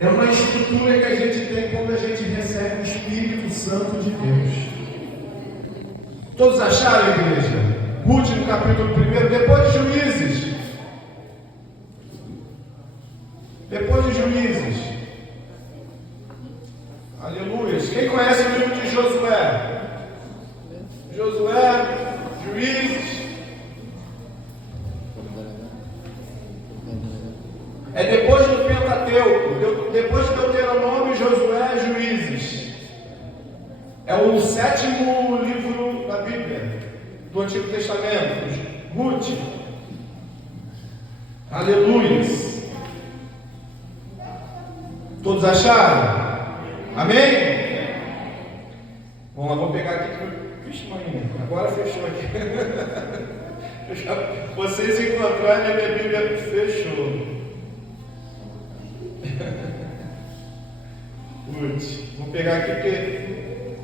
É uma estrutura que a gente tem quando a gente recebe o Espírito Santo de Deus. Todos acharam, igreja? Ruth no capítulo 1, depois de Juízes. Depois de Juízes. Aleluia. Quem conhece o livro de Josué? Josué, Juízes. É depois do Pentateuco, depois de Deuteronômio, Josué, Juízes. É o 7º livro da Bíblia, do Antigo Testamento. Ruth. Aleluia. Todos acharam? Amém? Vamos lá, vou pegar aqui. Vixe, mãe, agora fechou aqui. Vocês encontrarem a minha Bíblia, fechou. Vou pegar aqui porque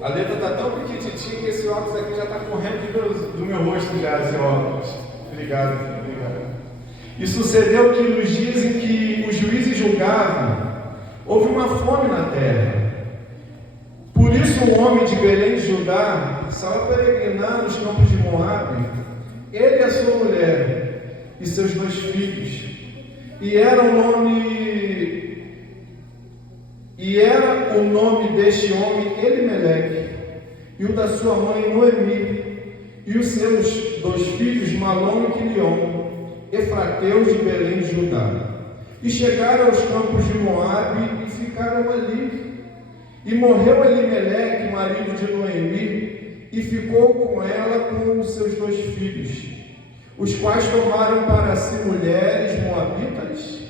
a letra está tão pequititinha que esse óculos aqui já está correndo do meu rosto já, esse óculos. Obrigado, filho, obrigado. E sucedeu que nos dias em que os juízes julgavam, houve uma fome na terra. Por isso um homem de Belém de Judá saiu peregrinar nos campos de Moabe, ele e a sua mulher e seus 2 filhos. E era o nome deste homem Elimeleque, e o da sua mãe Noemi, e os seus 2 filhos Malom e Quilion, efrateus de Belém de Judá. E chegaram aos campos de Moabe e ficaram ali. E morreu Elimeleque, marido de Noemi, e ficou com ela com os seus 2 filhos, os quais tomaram para si mulheres moabitas,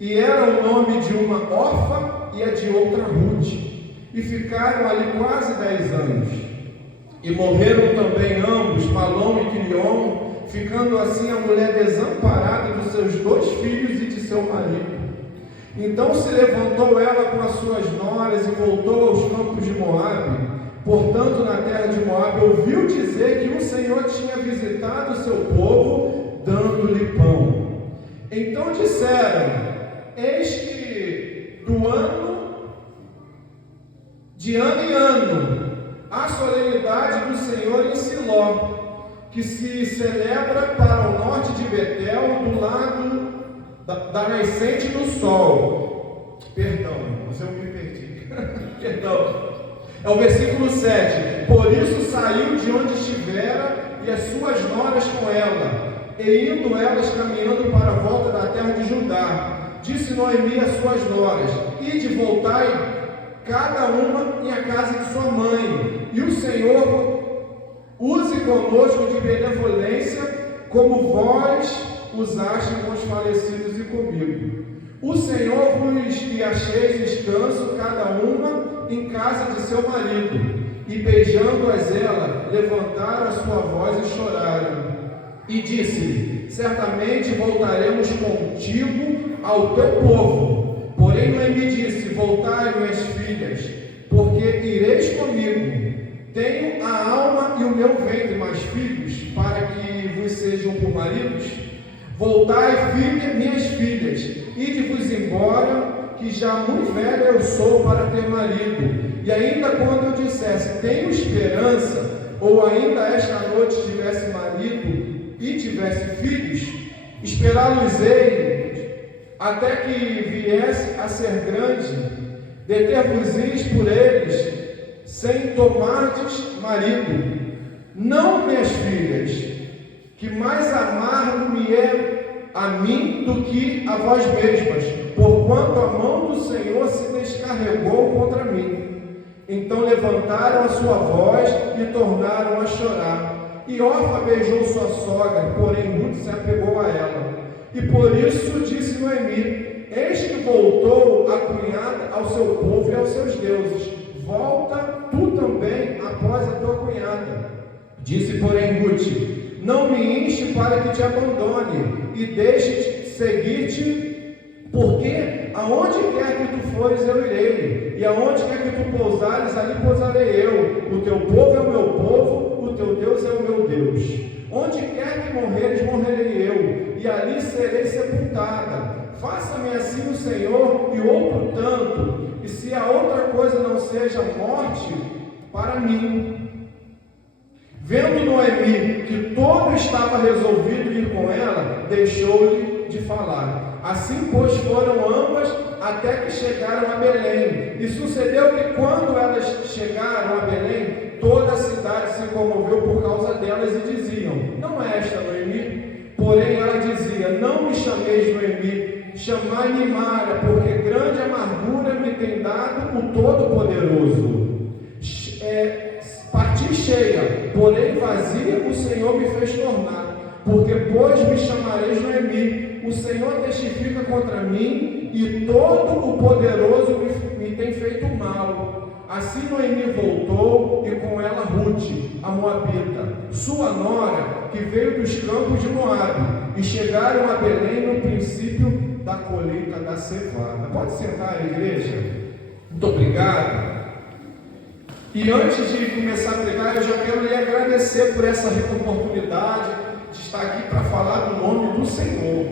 e era o nome de uma Orfa e a de outra Ruth, e ficaram ali quase 10 anos. E morreram também ambos, Malom e Quilion, ficando assim a mulher desamparada dos seus 2 filhos e de seu marido. Então se levantou ela com as suas noras e voltou aos campos de Moabe. Portanto, na terra de Moabe, ouviu dizer que o Senhor tinha visitado o seu povo, dando-lhe pão. Então disseram: eis que de ano em ano, a solenidade do Senhor em Siló, que se celebra para o norte de Betel, do lado da nascente do sol. Perdão, mas eu me perdi. Perdão. É o versículo 7. Por isso saiu de onde estivera e as suas noras com ela, e indo elas caminhando para a volta da terra de Judá, disse Noemi às suas noras: ide, voltai, cada uma em a casa de sua mãe, e o Senhor use conosco de benevolência, como vós usaste com os falecidos e comigo. O Senhor vos e acheis descanso, cada uma em casa de seu marido. E beijando-as ela, levantaram a sua voz e choraram. E disse-lhe: certamente voltaremos contigo ao teu povo. Porém Noemi disse: voltai, minhas filhas, porque ireis comigo. Tenho a alma e o meu ventre mais filhos, para que vos sejam por maridos. Voltai, minhas filhas, ide-vos embora, que já muito velha eu sou para ter marido. E ainda quando eu dissesse: tenho esperança, ou ainda esta noite tivesse marido e tivesse filhos, esperá-los-ei até que viesse a ser grande, deter-vos-eis por eles, sem tomardes marido. Não, minhas filhas, que mais amargo-me é a mim do que a vós mesmas, porquanto a mão do Senhor se descarregou contra mim. Então levantaram a sua voz e tornaram a chorar. E Orfa beijou sua sogra, porém Ruth se apegou a ela. E por isso disse Noemi: eis que voltou a cunhada ao seu povo e aos seus deuses. Volta tu também após a tua cunhada. Disse, porém, Ruth: não me enche para que te abandone e deixe seguir-te, porque aonde quer que tu fores eu irei, e aonde quer que tu pousares, ali pousarei eu. O teu povo é o meu povo, o teu Deus é o meu Deus. Onde quer que morreres, morrerei eu, e ali serei sepultada. Faça-me assim o Senhor, Senhor e outro tanto, e se a outra coisa não seja morte para mim. Vendo Noemi que todo estava resolvido ir com ela, deixou-lhe de falar. Assim, pois, foram ambas até que chegaram a Belém. E sucedeu que, quando elas chegaram a Belém, toda a cidade se comoveu por causa delas e diziam: não é esta Noemi? Porém, ela dizia: não me chameis Noemi, chamai-me Mara, porque grande amargura me tem dado o Todo-Poderoso. Parti cheia, porém vazia o Senhor me fez tornar, porque pois me chamareis Noemi, o Senhor testifica contra mim, e todo o poderoso me tem feito mal. Assim Noemi voltou, e com ela Rute, a Moabita, sua nora, que veio dos campos de Moabe, e chegaram a Belém no princípio da colheita da cevada. Pode sentar, igreja? Muito obrigado. E antes de começar a pregar, eu já quero lhe agradecer por essa oportunidade de estar aqui para falar do nome do Senhor.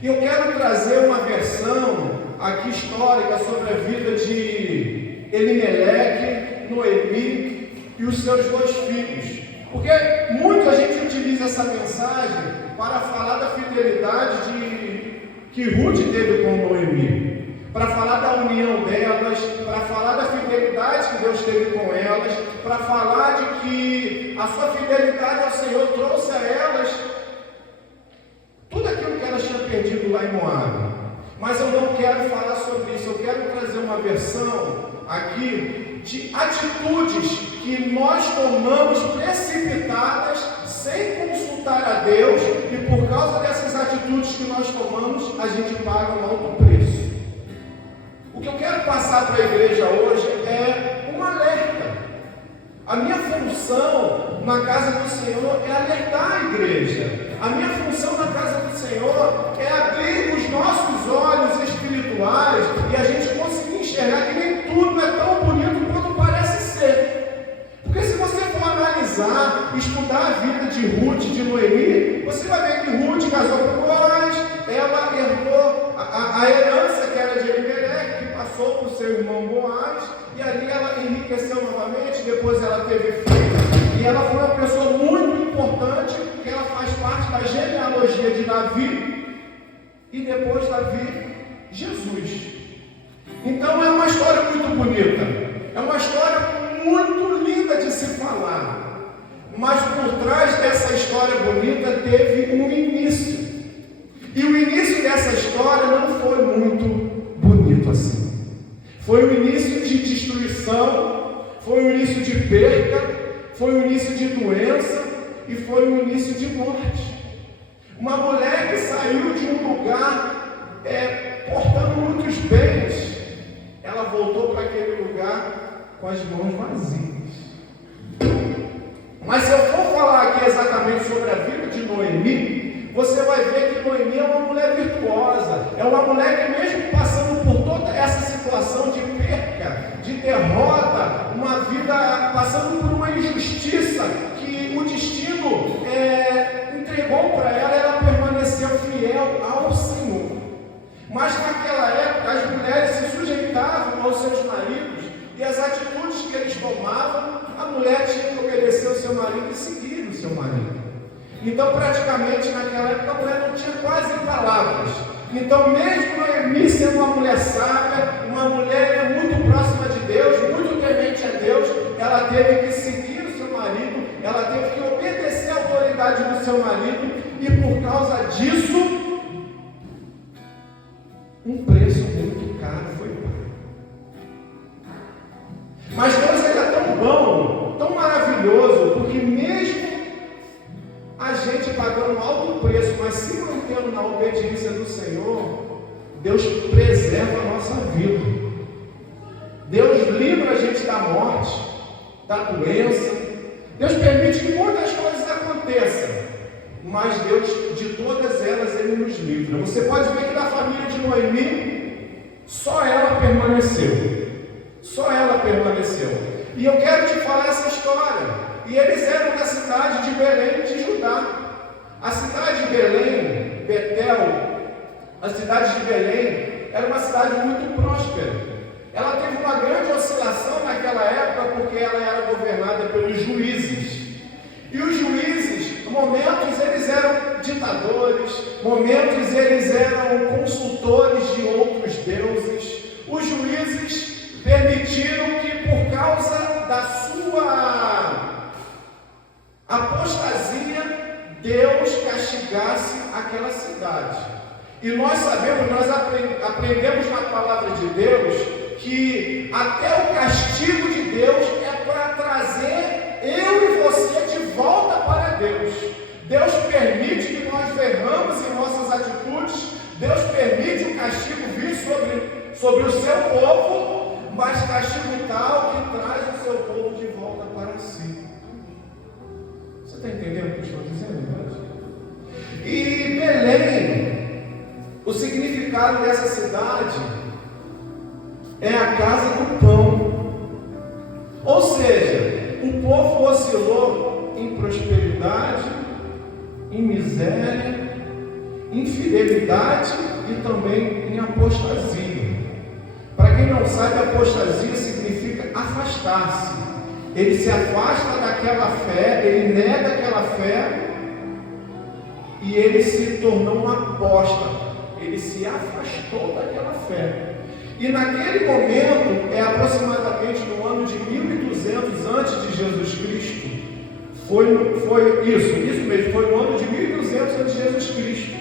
E eu quero trazer uma versão aqui histórica sobre a vida de Elimeleque, Noemi e os seus dois filhos. Porque muita gente utiliza essa mensagem para falar da fidelidade que Ruth teve com Noemi, para falar da união delas, para falar da fidelidade que Deus teve com elas, para falar de que a sua fidelidade ao Senhor trouxe a elas tudo aquilo que elas tinham perdido lá em Moabe. Mas eu não quero falar sobre isso, eu quero trazer uma versão aqui de atitudes que nós tomamos precipitadas, sem consultar a Deus, e por causa dessas atitudes que nós tomamos, a gente paga um alto preço. O que eu quero passar para a igreja hoje é um alerta. A minha função na casa do Senhor é alertar a igreja. A minha função na casa do Senhor é abrir os nossos olhos espirituais e a gente conseguir enxergar que nem tudo é tão bonito quanto parece ser. Porque se você for analisar, estudar a vida de Ruth e de Noemi, você vai ver que Ruth casou com Boaz, ela herdou a herança que era de Elimeleque, que passou para o seu irmão Boaz, e ali ela enriqueceu novamente, depois ela teve filho, e ela foi uma pessoa muito importante, que ela faz parte da genealogia de Davi, e depois Davi, Jesus. Então é uma história muito bonita, é uma história muito linda de se falar, mas por trás dessa história bonita teve um início, e o início dessa história não foi muito bonito assim. Foi o início de destruição, foi o início de perca, foi o início de doença e foi o início de morte. Uma mulher que saiu de um lugar portando muitos bens, ela voltou para aquele lugar com as mãos vazias. Mas se eu for falar aqui exatamente sobre a vida de Noemi, você vai ver que Noemi é uma mulher virtuosa, é uma mulher que mesmo passando por toda essa situação de perca, de derrota, uma vida passando por uma injustiça que o destino entregou para ela, ela permaneceu fiel ao Senhor. Mas naquela época as mulheres se sujeitavam aos seus maridos e as atitudes que eles tomavam, a mulher tinha que obedecer ao seu marido e seguir o seu marido. Então, praticamente, naquela época, a mulher não tinha quase palavras. Então, mesmo Noemi sendo uma mulher sábia, uma mulher muito próxima de Deus, muito temente a Deus, ela teve que seguir o seu marido, ela teve que obedecer à autoridade do seu marido, e por causa disso, um preço muito caro foi pago. Mas Deus é tão bom, tão maravilhoso, porque mesmo a gente pagando um alto preço, mas se mantendo na obediência do Senhor, Deus preserva a nossa vida. Deus livra a gente da morte, da doença. Deus permite que muitas coisas aconteçam, mas Deus, de todas elas, Ele nos livra. Você pode ver que na família de Noemi, só ela permaneceu. Só ela permaneceu. E eu quero te falar essa história. E eles eram da cidade de Belém de Judá. A cidade de Belém, Betel, a cidade de Belém, era uma cidade muito próspera. Ela teve uma grande oscilação naquela época porque ela era governada pelos juízes. E os juízes, momentos eles eram ditadores, momentos eles eram consultores de outros deuses. Os juízes permitiram que, por causa da sua apostasia, Deus castigasse aquela cidade. E nós sabemos, nós aprendemos na palavra de Deus, que até o castigo de Deus é para trazer eu e você de volta para Deus. Deus permite que nós erramos em nossas atitudes, Deus permite o castigo vir sobre o seu povo, mas castigo tal que traz o seu povo de volta para si. Você está entendendo o que eu estou dizendo, irmãos? E Belém, o significado dessa cidade é a casa do pão. Ou seja, o povo oscilou em prosperidade, em miséria, em fidelidade e também em apostasia. Para quem não sabe, apostasia significa afastar-se. Ele se afasta daquela fé, ele nega aquela fé e ele se tornou um apóstata. Ele se afastou daquela fé. E naquele momento, aproximadamente no ano de 1200 antes de Jesus Cristo, foi isso mesmo, foi no ano de 1200 antes de Jesus Cristo.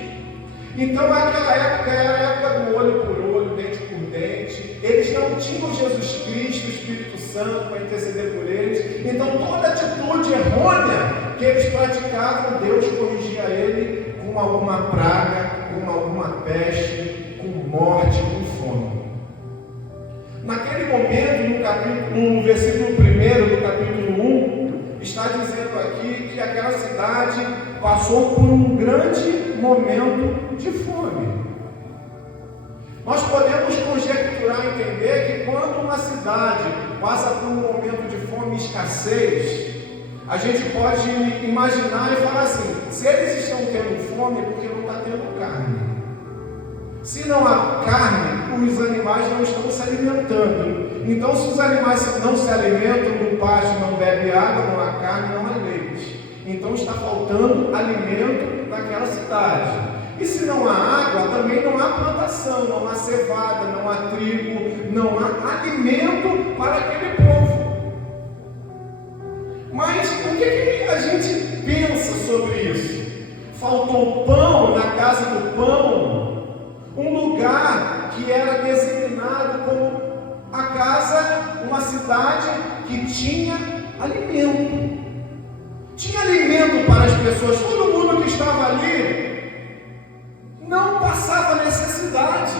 Então aquela época era a época do olho por olho, dente por dente. Eles não tinham Jesus Cristo, o Espírito Santo para interceder por eles. Então toda atitude errônea que eles praticavam, Deus corrigia ele com alguma praga, com alguma peste, com morte, com fome. Naquele momento, no versículo 1 do capítulo 1, está dizendo aqui que aquela cidade passou por um grande momento de fome. Nós podemos conjecturar e entender que quando uma cidade passa por um momento de fome e escassez, a gente pode imaginar e falar assim: se eles estão tendo fome é porque não está tendo carne. Se não há carne, os animais não estão se alimentando. Então, se os animais não se alimentam, no pasto não bebe água, não há carne, não há leite. Então está faltando alimento naquela cidade. E se não há água, também não há plantação, não há cevada, não há trigo, não há alimento para aquele povo. Mas o que a gente pensa sobre isso? Faltou pão na casa do pão, um lugar que era designado como a casa, uma cidade que tinha alimento. Tinha alimento para as pessoas, todo mundo que estava ali não passava necessidade.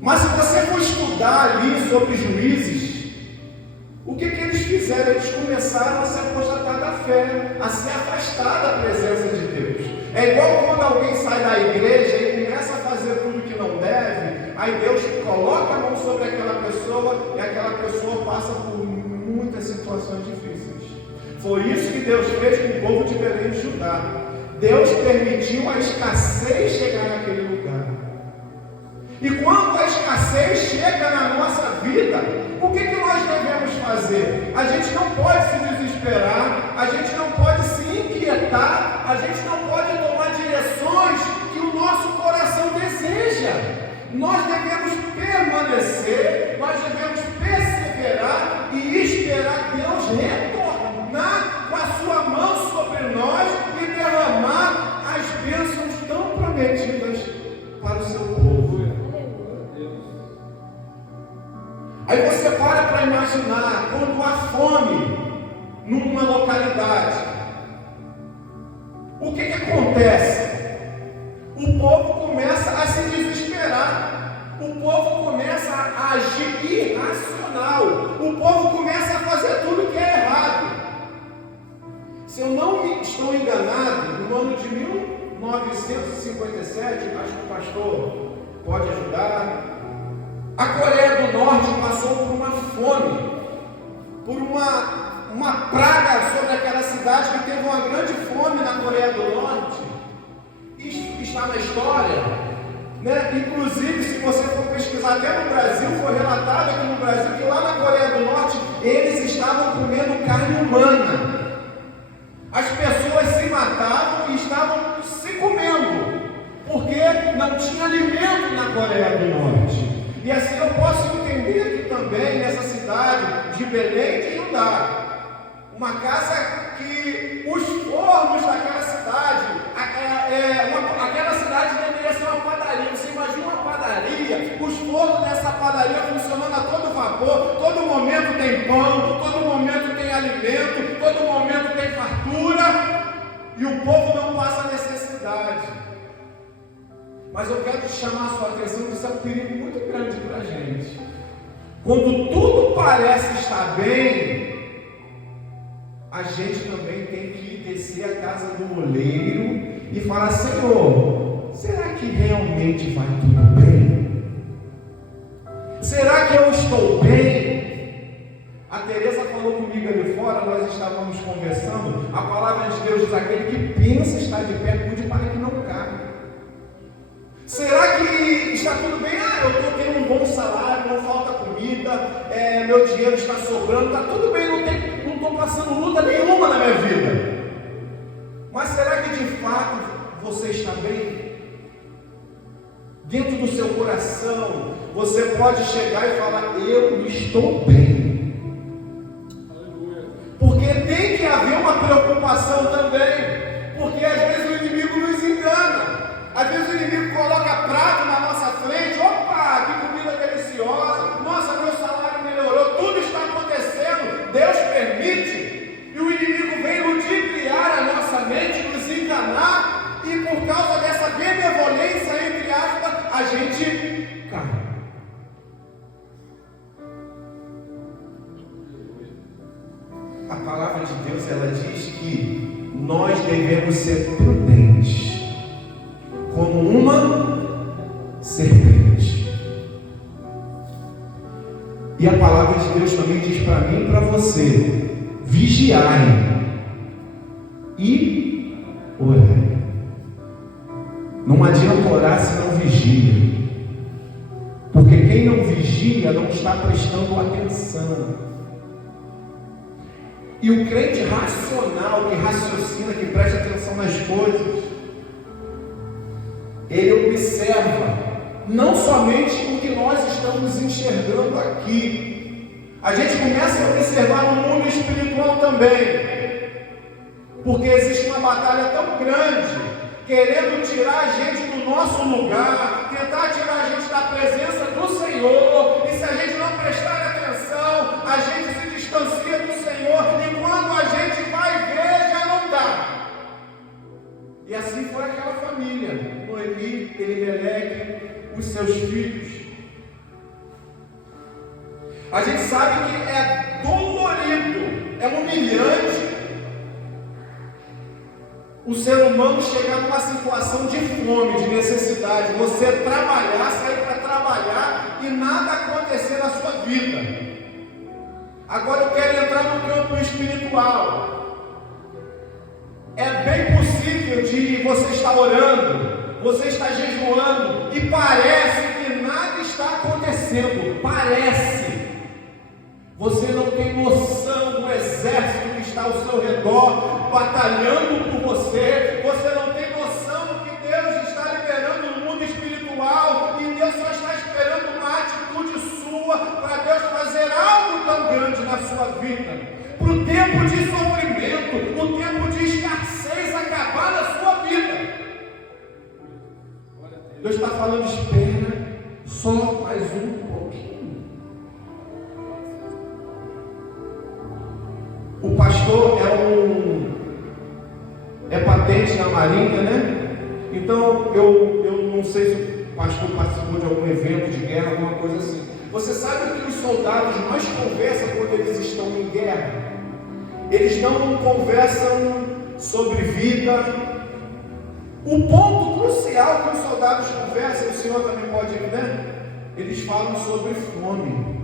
Mas se você for estudar ali sobre juízes, o que eles fizeram? Eles começaram a se apostatar da fé, a se afastar da presença de Deus. É igual quando alguém sai da igreja e começa a fazer tudo que não deve, aí Deus coloca a mão sobre aquela pessoa e aquela pessoa passa por muitas situações difíceis. Foi isso que Deus fez com o povo de Belém de Judá. Deus permitiu a escassez chegar naquele lugar. E quando a escassez chega na nossa vida, o que nós devemos fazer? A gente não pode se desesperar, a gente não pode se inquietar, a gente não pode tomar direções que o nosso coração deseja. Nós devemos permanecer, nós devemos perseverar e esperar Deus retornar com a sua mão sobre nós e derramar as bênçãos tão prometidas para o seu povo. Aí você para imaginar quando há fome numa localidade. O que acontece? O povo começa a se desesperar. O povo começa a agir irracional. O povo começa a fazer tudo que é errado. Se eu não estou enganado, no ano de 1957, acho que o pastor pode ajudar, a Coreia do Norte passou por uma fome, por uma praga sobre aquela cidade, que teve uma grande fome na Coreia do Norte. Isso está na história. né? Inclusive, se você for pesquisar até no Brasil, foi relatado aqui no Brasil que lá na Coreia do Norte eles estavam comendo carne humana. As pessoas se matavam e estavam se comendo, porque não tinha alimento na Coreia do Norte. E assim eu posso entender aqui também, nessa cidade de Belém de Judá, uma casa que os fornos daquela cidade, aquela cidade deveria ser uma padaria. Você imagina uma padaria, os fornos dessa padaria funcionando a todo vapor, todo momento tem pão, todo momento tem alimento, todo momento tem fartura, e o povo não passa necessidade. Mas eu quero te chamar a sua atenção que isso é um perigo muito grande para a gente. Quando tudo parece estar bem, a gente também tem que descer a casa do moleiro e falar: Senhor, será que realmente vai tudo bem? Será que eu estou bem? A Teresa falou comigo ali fora, nós estávamos conversando. A palavra de Deus diz: aquele que pensa estar de pé, cuide para que não caia. Será que está tudo bem? Eu estou tendo um bom salário, não falta comida, meu dinheiro está sobrando, está tudo bem, não estou passando luta nenhuma na minha vida. Mas será que de fato você está bem? Dentro do seu coração, você pode chegar e falar: eu estou bem. Porque tem que haver uma preocupação também, porque às vezes o inimigo nos engana. Às vezes o inimigo coloca prato na nossa frente. Opa, que comida deliciosa. Nossa, meu salário melhorou. Tudo está acontecendo. Deus permite. E o inimigo vem ludibriar a nossa mente, nos enganar. E por causa dessa benevolência, entre aspas, a gente cai. A palavra de Deus, ela diz que nós devemos ser prudentes, como uma serpente. E a palavra de Deus também diz para mim e para você: vigiai e orai. Não adianta orar se não vigia, porque quem não vigia não está prestando atenção. E o crente racional, que raciocina, que presta atenção nas coisas, ele observa não somente o que nós estamos enxergando aqui, a gente começa a observar no mundo espiritual também, porque existe uma batalha tão grande, querendo tirar a gente do nosso lugar, tentar tirar a gente da presença do Senhor, e se a gente não prestar atenção, a gente se distancia do Senhor, e quando a gente vai ver, já não dá. E assim foi aquela família, Noemi, Elimeleque, os seus filhos. A gente sabe que é dolorido, é humilhante o ser humano chegar numa situação de fome, de necessidade, você trabalhar, sair para trabalhar e nada acontecer na sua vida. Agora eu quero entrar no campo espiritual. É bem possível de você estar orando, você está jejuando e parece que nada está acontecendo. Parece. Você não tem noção do exército que está ao seu redor, batalhando por você. Você não tem noção do que Deus está liberando no mundo espiritual. E Deus só está esperando uma atitude sua para Deus fazer algo tão grande na sua vida. Para o tempo de sofrimento, o tempo de escassez acabar na sua vida. Deus está falando: espera só mais um pouquinho. O pastor é patente na Marinha, né? Então eu não sei se o pastor participou de algum evento de guerra, alguma coisa assim. Você sabe que os soldados mais conversam quando eles estão em guerra? Eles não conversam sobre vida. O ponto crucial que os soldados conversam, o senhor também pode ir, né? Eles falam sobre fome.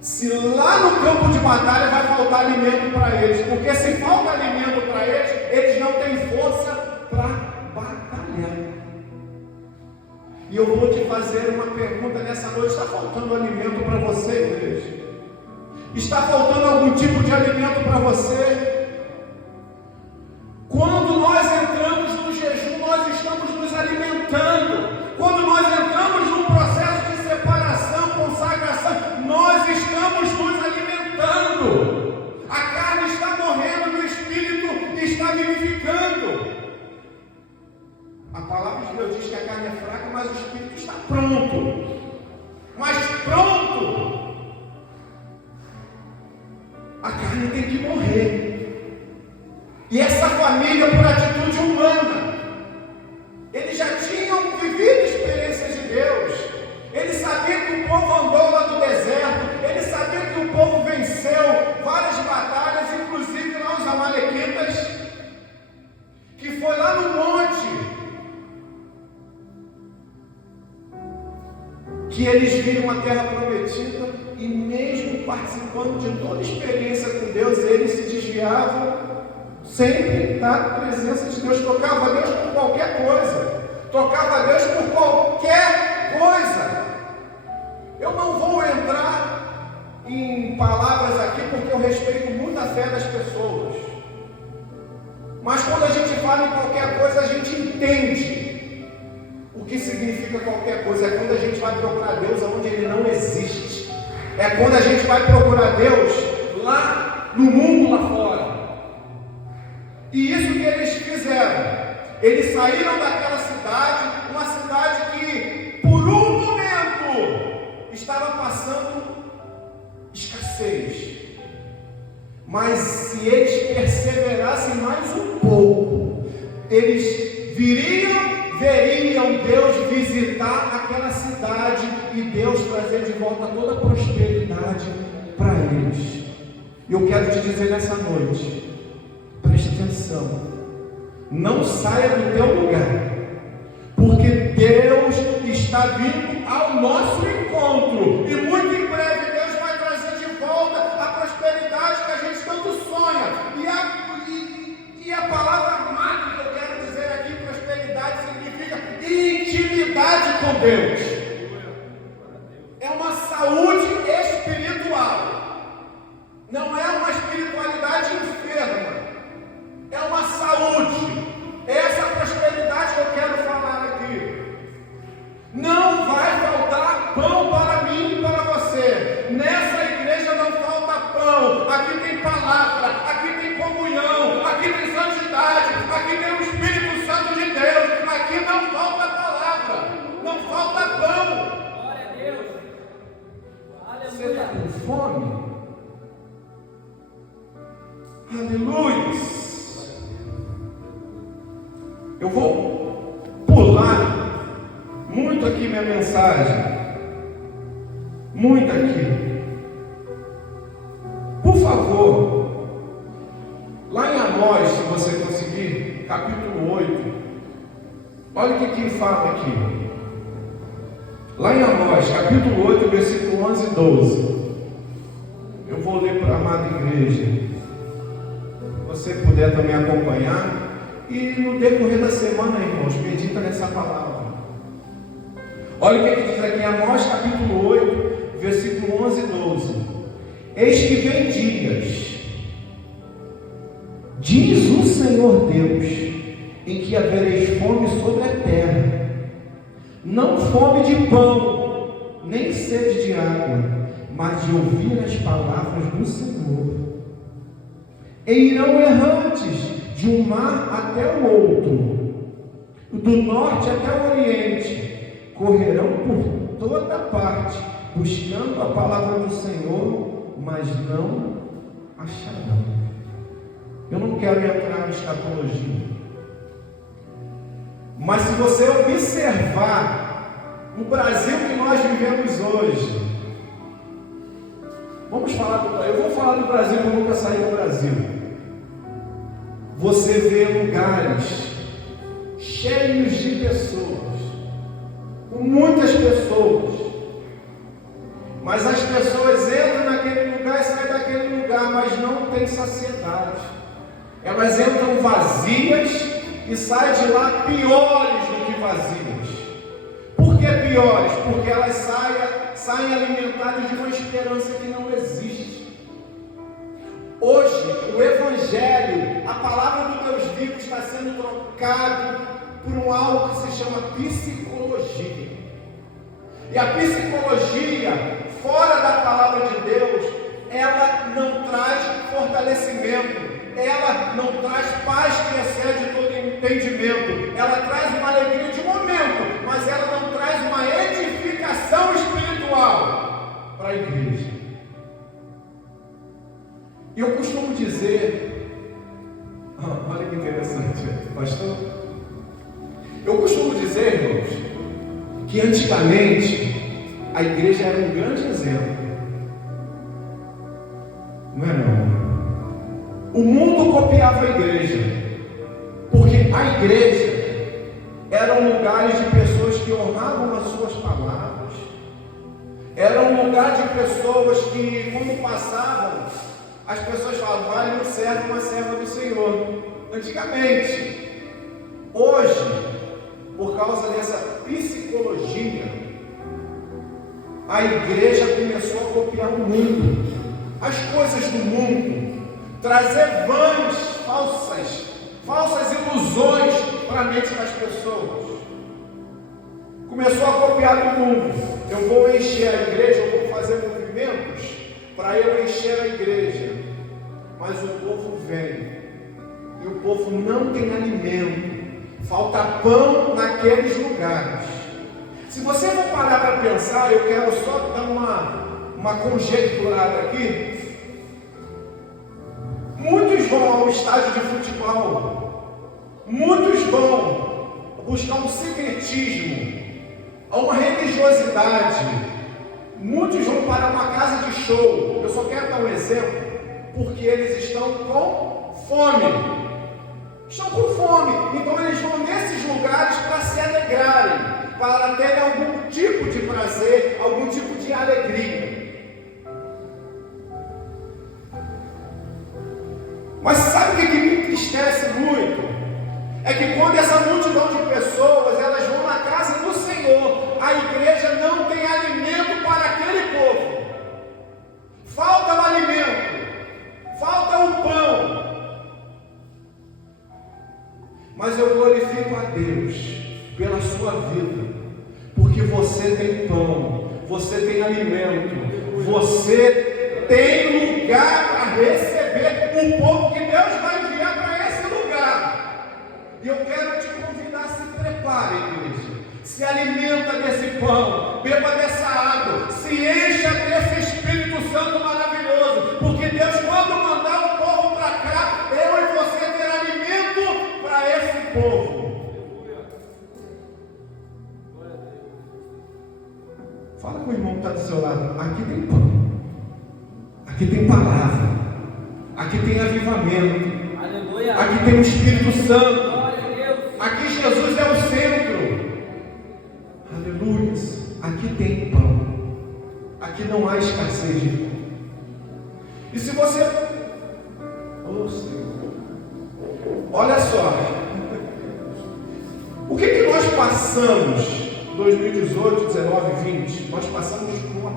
Se lá no campo de batalha vai faltar alimento para eles, porque se falta alimento para eles, eles não têm força para batalhar. E eu vou te fazer uma pergunta nessa noite: está faltando alimento para você, igreja? Está faltando algum tipo de alimento para você? Quando nós entramos no jejum, nós estamos nos alimentando. Quando nós entramos num processo de separação, consagração, nós estamos nos alimentando. A carne está morrendo, o espírito está vivificando. A palavra de Deus diz que a carne é fraca, mas o espírito está pronto. Mas pronto. A carne tem que morrer. E essa família, por atitude humana, eles já tinham vivido experiências de Deus. Eles sabiam que o povo andou lá no deserto. Eles sabiam que o povo venceu várias batalhas, inclusive lá os amalequitas, que foi lá no monte que eles viram a terra prometida, e mesmo participando de toda a experiência com Deus, eles se desviavam sempre da presença de Deus. Tocava a Deus por qualquer coisa. Tocava a Deus por qualquer coisa. Eu não vou entrar em palavras aqui, porque eu respeito muito a fé das pessoas. Mas quando a gente fala em qualquer coisa, a gente entende o que significa qualquer coisa. É quando a gente vai procurar Deus onde Ele não existe. É quando a gente vai procurar Deus lá no mundo lá fora. E isso que eles fizeram. Eles saíram daquela cidade, uma cidade que por um momento estava passando escassez. Mas se eles perseverassem mais um pouco, eles veriam Deus visitar aquela cidade e Deus trazer de volta toda a prosperidade para eles. E eu quero te dizer nessa noite, preste atenção, não saia do teu lugar, porque Deus está vindo ao nosso encontro, e muito em breve Deus vai trazer de volta a prosperidade que a gente tanto sonha. E a palavra mágica que eu quero dizer aqui, prosperidade, significa intimidade com Deus. É uma saúde espiritual, não é uma espiritualidade enferma, é uma saúde. Essa prosperidade que eu quero falar aqui. Não vai faltar pão para mim e para você. Nessa igreja não falta pão. Aqui tem palavra, aqui tem comunhão, aqui tem santidade, aqui tem o Espírito Santo de Deus. Aqui não falta palavra, não falta pão. Glória a Deus. Você está com fome? Aleluia. Eu vou pular muito aqui minha mensagem. Muito aqui. Por favor, lá em Amós, se você conseguir, capítulo 8, olha o que ele fala aqui. Lá em Amós, capítulo 8, versículo 11 e 12. Eu vou ler para a amada igreja. Se você puder também acompanhar. E no decorrer da semana, irmãos, medita nessa palavra. Olha o que diz aqui em Amós, capítulo 8, versículo 11 e 12. Eis que vem dias, diz o Senhor Deus, em que havereis fome sobre a terra, não fome de pão, nem sede de água, mas de ouvir as palavras do Senhor. E irão errantes de um mar até o outro, do norte até o oriente, correrão por toda parte, buscando a palavra do Senhor, mas não acharão. Eu não quero entrar em escatologia, mas se você observar o Brasil que nós vivemos hoje, eu vou falar do Brasil, porque eu nunca saí do Brasil. Você vê lugares cheios de pessoas, com muitas pessoas, mas as pessoas entram naquele lugar e saem daquele lugar, mas não tem saciedade. Elas entram vazias e saem de lá piores do que vazias. Por que piores, porque elas saem alimentadas de uma esperança que não existe. Hoje, o Evangelho, a palavra do Deus vivo, está sendo trocado por algo que se chama psicologia. E a psicologia, fora da palavra de Deus, ela não traz fortalecimento, ela não traz paz que excede todo entendimento, ela traz uma alegria de momento, mas ela não traz uma edificação espiritual para a igreja. E eu costumo dizer, olha que interessante, pastor, eu costumo dizer, irmãos, que antigamente a igreja era um grande exemplo. Não é não? O mundo copiava a igreja, porque a igreja eram lugares de pessoas que honravam as suas palavras, era um lugar de pessoas que, quando passavam, as pessoas falavam, vale um servo, uma serva do Senhor. Antigamente. Hoje, por causa dessa psicologia, a igreja começou a copiar o mundo, as coisas do mundo, trazer vãs, falsas ilusões para a mente das pessoas. Começou a copiar do mundo. Eu vou encher a igreja, eu vou fazer movimentos para eu encher a igreja. Mas o povo vem e o povo não tem alimento. Falta pão naqueles lugares. Se você for parar para pensar, eu quero só dar uma conjecturada aqui. Muitos vão ao estádio de futebol, muitos vão buscar um secretismo, a uma religiosidade, muitos vão para uma casa de show. Eu só quero dar um exemplo, porque eles estão com fome. Estão com fome, então eles vão nesses lugares para se alegrarem, para terem algum tipo de prazer, algum tipo de alegria. Mas sabe o que me entristece muito? É que quando essa multidão de pessoas, elas vão na casa do Senhor, a igreja não tem alimento para aquele povo. Falta o alimento, falta o pão. Mas eu glorifico a Deus pela sua vida, porque você tem pão, você tem alimento, você tem lugar para receber o povo que Deus vai enviar para esse lugar. E eu quero te convidar, se prepare, igreja, se alimenta desse pão, beba dessa água, se encha desse Espírito Santo maravilhoso, porque Deus, quando mandar o povo para cá, eu e você ter alimento para esse povo. Fala com o irmão que está do seu lado. Aqui tem pão, aqui tem palavra, aqui tem avivamento, aleluia. Aqui tem o Espírito Santo, aqui Jesus é o centro, aleluia. Aqui tem pão, aqui não há escassez de pão. E se você, oh Senhor, olha só, o que nós passamos 2018, 19, 20? Nós passamos por uma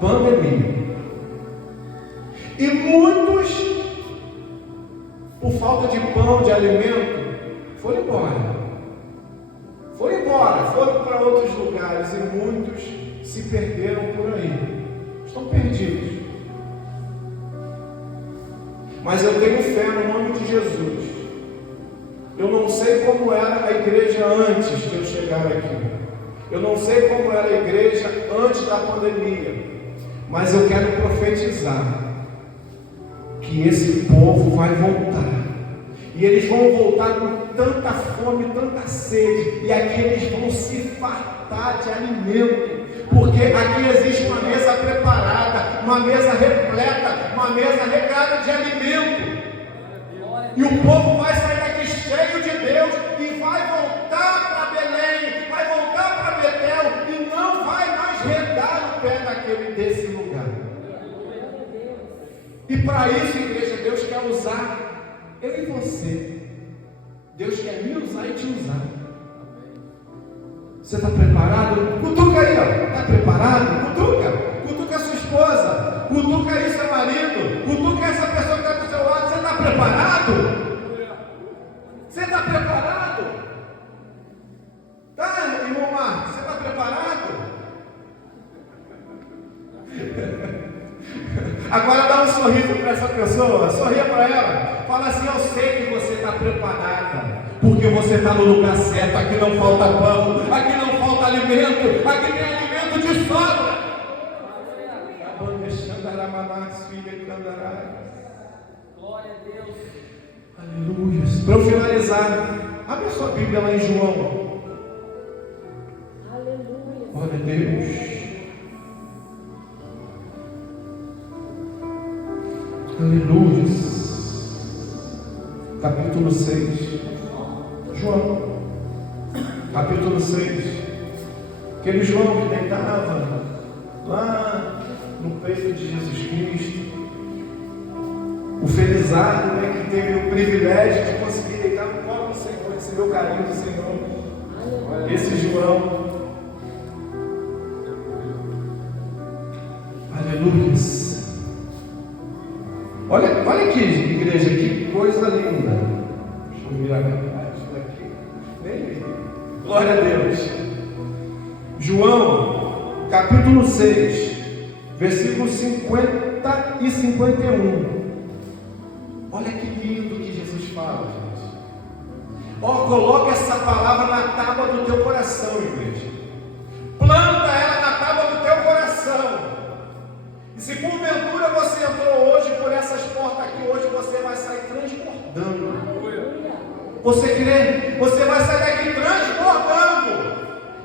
pandemia. E muitos, por falta de pão, de alimento, foram embora, foram para outros lugares, e muitos se perderam por aí, estão perdidos. Mas eu tenho fé no nome de Jesus. Eu não sei como era a igreja antes de eu chegar aqui. Eu não sei como era a igreja antes da pandemia. Mas eu quero profetizar que esse povo vai voltar. E eles vão voltar com tanta fome, tanta sede. E aqui eles vão se fartar de alimento. Porque aqui existe uma mesa preparada, uma mesa repleta, uma mesa regada de alimento. E o povo vai sair daqui cheio de Deus e vai voltar para Belém, vai voltar para Betel e não vai mais redar o pé desse lugar. E para isso, igreja, Deus quer usar eu e você. Deus quer me usar e te usar. Você está preparado? Cutuca aí, ó. Está preparado? Cutuca. Cutuca a sua esposa. Cutuca aí seu marido. Cutuca essa pessoa que está do seu lado. Você está preparado? Você está preparado? Tá, irmão Marcos? Você está preparado? Agora dá um sorriso para essa pessoa. Sorria para ela. Fala assim: eu sei que você está preparada, porque você está no lugar certo. Aqui não falta pão, aqui não falta alimento, aqui tem alimento de sobra. Glória a Deus. Aleluia. Para eu finalizar, abre a sua Bíblia lá em João. Aleluia. Glória a Deus. Aleluia. Capítulo 6. João, capítulo 6. Aquele João que deitava lá no peito de Jesus Cristo. O felizardo, né, que teve o privilégio de conseguir deitar no colo do Senhor, receber o carinho do Senhor. Esse João. Aleluia. Olha aqui, igreja, que coisa linda. Deixa eu virar minha parte daqui. Glória a Deus. João, capítulo 6, versículos 50 e 51. Olha que lindo que Jesus fala, gente. Coloca essa palavra na tábua do teu coração, igreja. Planta ela na tábua do teu coração. E se porventura você entrou hoje por essas portas aqui, hoje você vai sair transbordando. Você crê? Você vai sair daqui transbordando.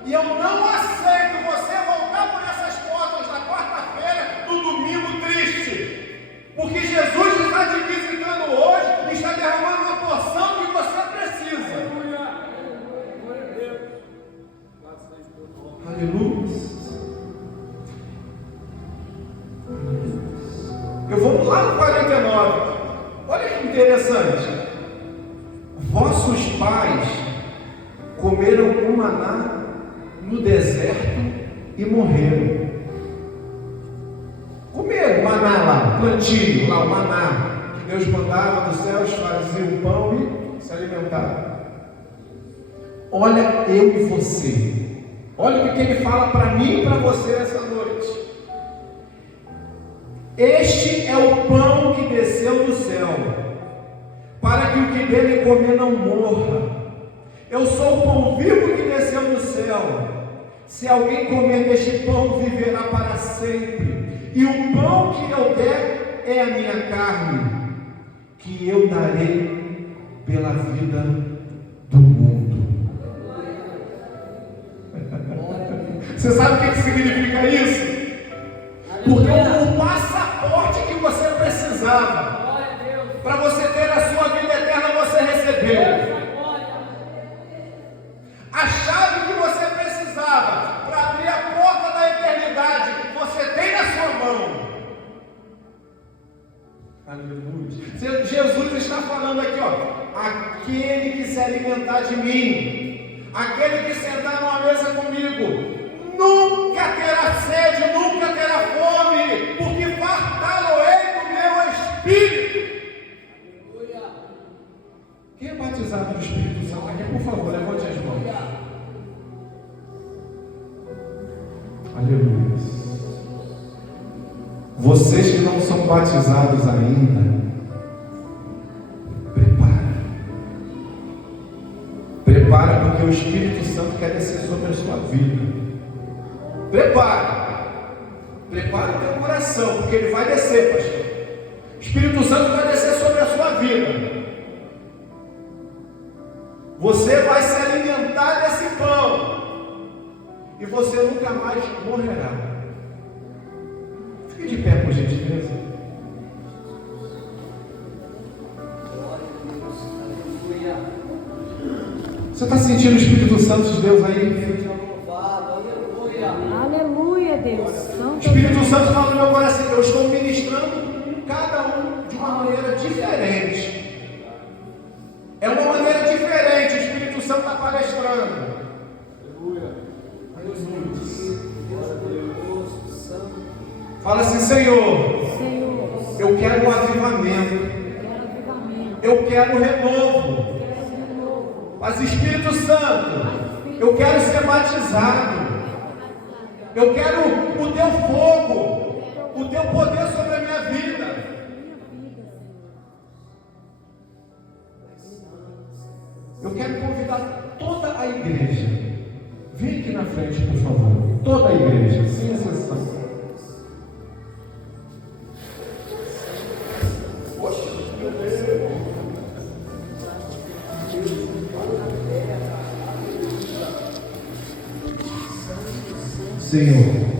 E eu não aceito você voltar por essas portas na quarta-feira, no domingo triste. Porque Jesus está te visitando hoje e está derramando uma porção que você precisa. Aleluia. Eu vou lá no 49. Olha que interessante. Vossos pais comeram o maná no deserto e morreram. Comeram maná lá, plantio lá, o maná que Deus mandava dos céus, fazia o pão e se alimentava. Olha eu e você. Olha o que ele fala para mim e para você essa noite. Este é o pão que desceu do céu, para que o que dele comer não morra. Eu sou o pão vivo que desceu do céu. Se alguém comer deste pão, viverá para sempre. E o pão que eu der é a minha carne, que eu darei pela vida do mundo. Você sabe o que significa isso? Porque o passaporte que você precisava para você ter a sua vida eterna, você recebeu. A chave que você precisava para abrir a porta da eternidade, você tem na sua mão. Aleluia. Jesus está falando aqui, ó. Aquele que se alimentar de mim, aquele que sentar numa mesa comigo, nunca terá sede, nunca terá fome, porque fartá-lo-ei do meu Espírito. Aleluia. Quem é batizado do Espírito Santo aqui, por favor, levante as mãos. Aleluia. Vocês que não são batizados ainda, prepara, porque o Espírito Santo quer descer sobre a sua vida. Prepara o teu coração, porque ele vai descer, pastor. O Espírito Santo vai descer sobre a sua vida. Você vai se alimentar desse pão e você nunca mais morrerá. Fique de pé, por gentileza. Você está sentindo o Espírito Santo de Deus aí? Aleluia, Deus. O Espírito Santo fala no meu coração. Eu estou ministrando cada um de uma maneira diferente. É uma maneira diferente. O Espírito Santo está palestrando. Fala assim: Senhor, eu quero um avivamento. Eu quero renovo. Mas Espírito Santo, eu quero ser batizado. Eu quero o teu fogo, o teu poder sobre a minha vida. Eu quero convidar toda a igreja. Vem aqui na frente, por favor. Toda a igreja, sem exceção. Senhor,